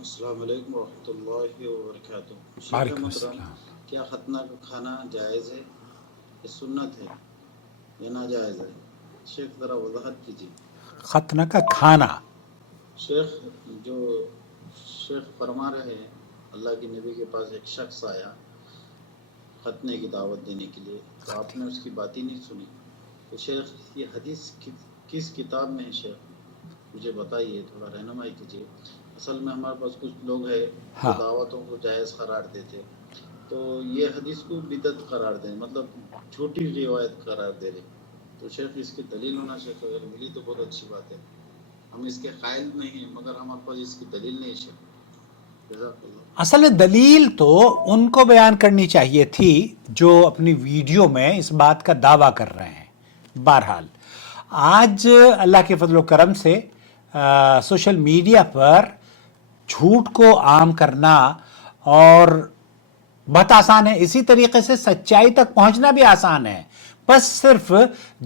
السلام علیکم ورحمۃ اللہ وبرکاتہ۔ شیخ وعلیکم محترم، السلام۔ کیا ختنہ کا کھانا جائز ہے؟ یہ سنت ہے یا ناجائز ہے؟ شیخ ذرا وضاحت کیجیے۔ ختنہ کا کھانا؟ شیخ جو شیخ فرما رہے ہیں، اللہ کے نبی کے پاس ایک شخص آیا ختنے کی دعوت دینے کے لیے، تو آپ نے اس کی بات ہی نہیں سنی۔ تو شیخ یہ حدیث کس کتاب میں ہے شیخ؟ مجھے بتائیے، تھوڑا رہنمائی کیجیے۔ اصل میں ہمارے پاس کچھ لوگ ہیں جو ہاں، دعوتوں کو جائز قرار دیتے، تو یہ حدیث کو بدعت قرار دیں، مطلب جھوٹی روایت قرار دے رہے۔ تو شیخ اس کی دلیل ہونا شیخ، اگر ملی تو بہت اچھی بات ہے۔ ہم اس کے قائل نہیں ہیں، مگر ہمارے پاس اس کی دلیل نہیں ہے شیخ۔ جزاک اللہ۔ اصل میں دلیل تو ان کو بیان کرنی چاہیے تھی جو اپنی ویڈیو میں اس بات کا دعویٰ کر رہے ہیں۔ بہرحال آج اللہ کے فضل و کرم سے سوشل میڈیا پر جھوٹ کو عام کرنا اور بہت آسان ہے، اسی طریقے سے سچائی تک پہنچنا بھی آسان ہے، بس صرف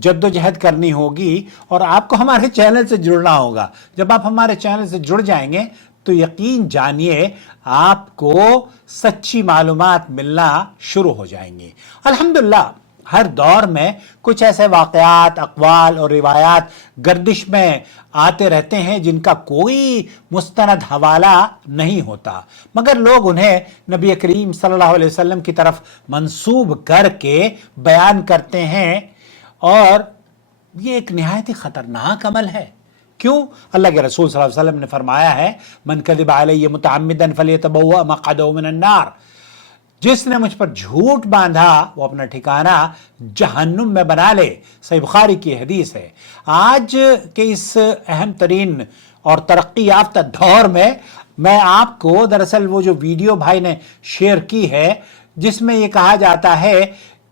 جد و جہد کرنی ہوگی اور آپ کو ہمارے چینل سے جڑنا ہوگا۔ جب آپ ہمارے چینل سے جڑ جائیں گے تو یقین جانیے آپ کو سچی معلومات ملنا شروع ہو جائیں گی۔ الحمدللہ ہر دور میں کچھ ایسے واقعات، اقوال اور روایات گردش میں آتے رہتے ہیں جن کا کوئی مستند حوالہ نہیں ہوتا، مگر لوگ انہیں نبی کریم صلی اللہ علیہ وسلم کی طرف منسوب کر کے بیان کرتے ہیں، اور یہ ایک نہایت ہی خطرناک عمل ہے۔ کیوں؟ اللہ کے رسول صلی اللہ علیہ وسلم نے فرمایا ہے، من کذب علی متعمدا فلیتبوأ مقعدہ من النار، جس نے مجھ پر جھوٹ باندھا وہ اپنا ٹھکانہ جہنم میں بنا لے۔ صحیح بخاری کی حدیث ہے۔ آج کے اس اہم ترین اور ترقی یافتہ دور میں آپ کو دراصل وہ جو ویڈیو بھائی نے شیئر کی ہے جس میں یہ کہا جاتا ہے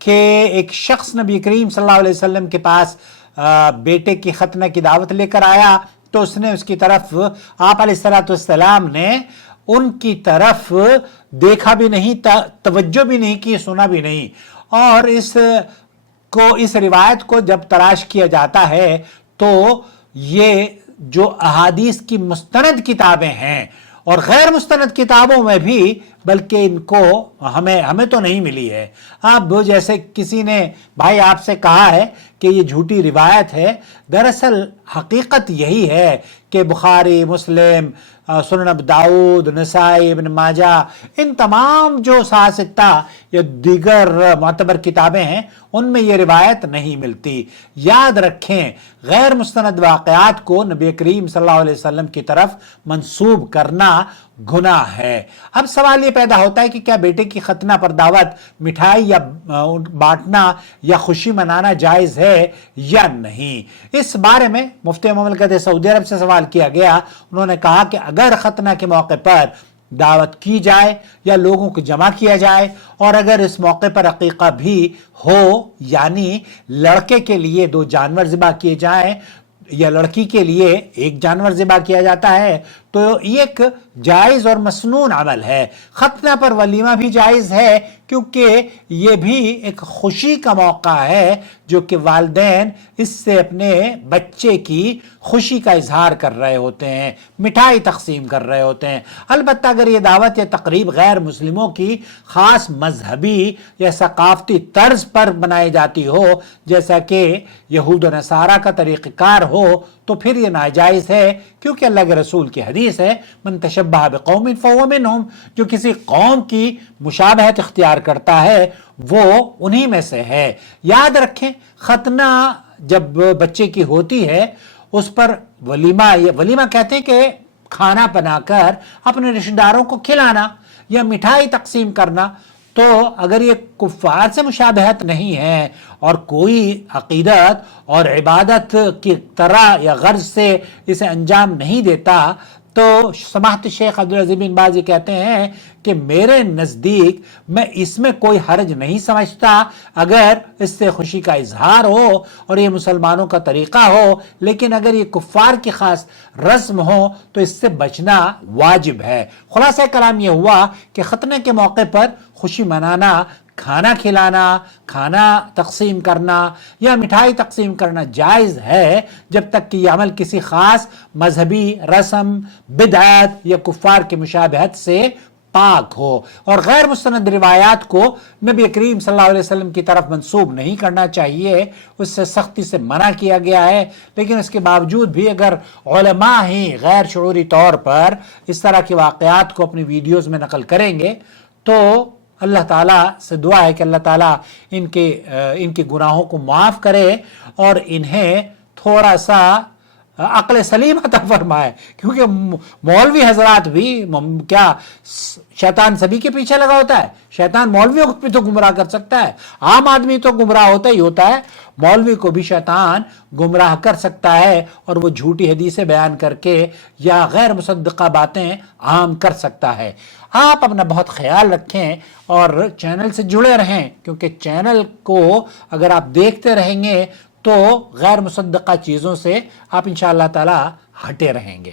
کہ ایک شخص نبی کریم صلی اللہ علیہ وسلم کے پاس بیٹے کی ختنہ کی دعوت لے کر آیا، تو اس نے اس کی طرف آپ علیہ السلام نے ان کی طرف دیکھا بھی نہیں، توجہ بھی نہیں کی، سنا بھی نہیں، اور اس روایت کو جب تلاش کیا جاتا ہے تو یہ جو احادیث کی مستند کتابیں ہیں اور غیر مستند کتابوں میں بھی، بلکہ ان کو ہمیں تو نہیں ملی ہے۔ اب جیسے کسی نے بھائی آپ سے کہا ہے کہ یہ جھوٹی روایت ہے، دراصل حقیقت یہی ہے کہ بخاری، مسلم، سنن ابو داؤد، نسائی، ابن ماجہ، ان تمام جو ستہ یا دیگر معتبر کتابیں ہیں ان میں یہ روایت نہیں ملتی۔ یاد رکھیں، غیر مستند واقعات کو نبی کریم صلی اللہ علیہ وسلم کی طرف منسوب کرنا گناہ ہے۔ اب سوال یہ پیدا ہوتا ہے کہ کیا بیٹے کی ختنہ پر دعوت، مٹھائی یا بانٹنا یا خوشی منانا جائز ہے یا نہیں؟ اس بارے میں مفتی مملکت سعودی عرب سے سوال کیا گیا۔ انہوں نے کہا کہ اگر ختنہ کے موقع پر دعوت کی جائے یا لوگوں کو جمع کیا جائے، اور اگر اس موقع پر عقیقہ بھی ہو، یعنی لڑکے کے لیے 2 جانور ذبح کیے جائیں یا لڑکی کے لیے 1 جانور ذبح کیا جاتا ہے، تو یہ ایک جائز اور مسنون عمل ہے۔ ختنہ پر ولیمہ بھی جائز ہے، کیونکہ یہ بھی ایک خوشی کا موقع ہے جو کہ والدین اس سے اپنے بچے کی خوشی کا اظہار کر رہے ہوتے ہیں، مٹھائی تقسیم کر رہے ہوتے ہیں۔ البتہ اگر یہ دعوت یا تقریب غیر مسلموں کی خاص مذہبی یا ثقافتی طرز پر بنائی جاتی ہو، جیسا کہ یہود و نصارہ کا طریقہ کار ہو، تو پھر یہ ناجائز ہے، کیونکہ اللہ کے رسول کی حدیث ہے، من تشبہ بقوم فہو منہم، جو کسی قوم کی مشابہت اختیار کرتا ہے وہ انہی میں سے ہے۔ یاد رکھیں، ختنہ جب بچے کی ہوتی ہے اس پر ولیمہ کہتے ہیں کہ کھانا بنا کر اپنے رشتہ داروں کو کھلانا یا مٹھائی تقسیم کرنا۔ تو اگر یہ کفار سے مشابہت نہیں ہے اور کوئی عقیدت اور عبادت کی طرح یا غرض سے اسے انجام نہیں دیتا، تو سماحت شیخ عبدالعزیز بن باز کہتے ہیں کہ میرے نزدیک میں اس میں کوئی حرج نہیں سمجھتا اگر اس سے خوشی کا اظہار ہو اور یہ مسلمانوں کا طریقہ ہو، لیکن اگر یہ کفار کی خاص رسم ہو تو اس سے بچنا واجب ہے۔ خلاصہ کلام یہ ہوا کہ ختنے کے موقع پر خوشی منانا کھانا کھلانا، کھانا تقسیم کرنا یا مٹھائی تقسیم کرنا جائز ہے جب تک کہ یہ عمل کسی خاص مذہبی رسم، بدعت یا کفار کی مشابہت سے پاک ہو، اور غیر مستند روایات کو نبی کریم صلی اللہ علیہ وسلم کی طرف منسوب نہیں کرنا چاہیے، اس سے سختی سے منع کیا گیا ہے۔ لیکن اس کے باوجود بھی اگر علماء ہی غیر شعوری طور پر اس طرح کے واقعات کو اپنی ویڈیوز میں نقل کریں گے تو اللہ تعالیٰ سے دعا ہے کہ اللہ تعالیٰ ان کے گناہوں کو معاف کرے اور انہیں تھوڑا سا عقل سلیم عطا فرمائے، کیونکہ مولوی حضرات بھی کیا شیطان سبھی کے پیچھے لگا ہوتا ہے؟ شیطان مولویوں کو بھی تو گمراہ کر سکتا ہے، عام آدمی تو گمراہ ہوتا ہی ہوتا ہے، مولوی کو بھی شیطان گمراہ کر سکتا ہے اور وہ جھوٹی حدیثیں بیان کر کے یا غیر مصدقہ باتیں عام کر سکتا ہے۔ آپ اپنا بہت خیال رکھیں اور چینل سے جڑے رہیں، کیونکہ چینل کو اگر آپ دیکھتے رہیں گے تو غیر مصدقہ چیزوں سے آپ انشاءاللہ تعالی ہٹے رہیں گے۔